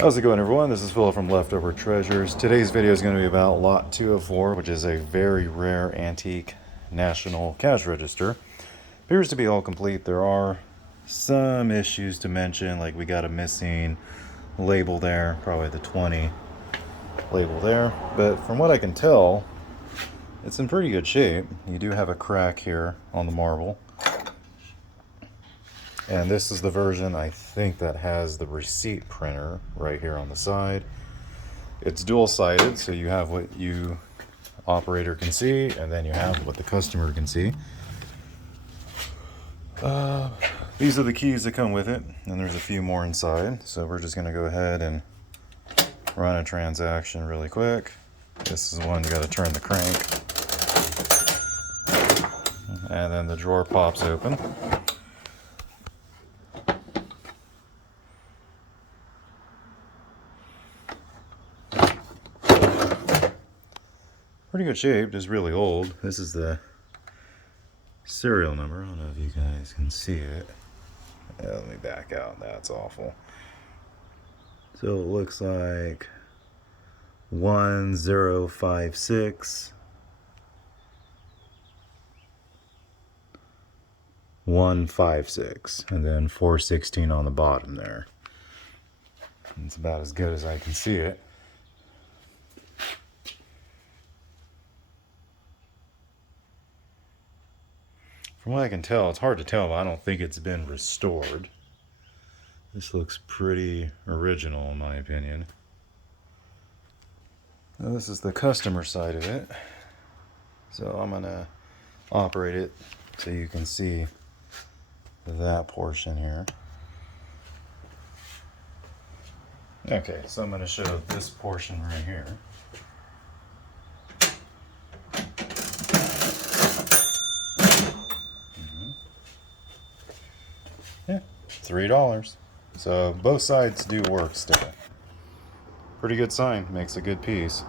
How's it going, everyone? This is Philip from Leftover Treasures. Today's video is going to be about Lot 204, which is a very rare antique national cash register. Appears to be all complete. There are some issues to mention, like we got a missing label there, probably the 20 label there. But from what I can tell, it's in pretty good shape. You do have a crack here on the marble. And this is the version, I think, that has the receipt printer right here on the side. It's dual-sided, so you have what you operator can see, and then you have what the customer can see. These are the keys that come with it, and there's a few more inside. So we're just going to go ahead and run a transaction really quick. This is one you got to turn the crank, and then the drawer pops open. Pretty good shape, just really old. This is the serial number. I don't know if you guys can see it. Yeah, let me back out. That's awful. So it looks like 1056 156, and then 416 on the bottom there. It's about as good as I can see it. From what I can tell, it's hard to tell, but I don't think it's been restored. This looks pretty original in my opinion. Now, this is the customer side of it. So I'm gonna operate it so you can see that portion here. Okay, so I'm gonna show this portion right here. Yeah, $3. So both sides do work still. Pretty good sign, makes a good piece.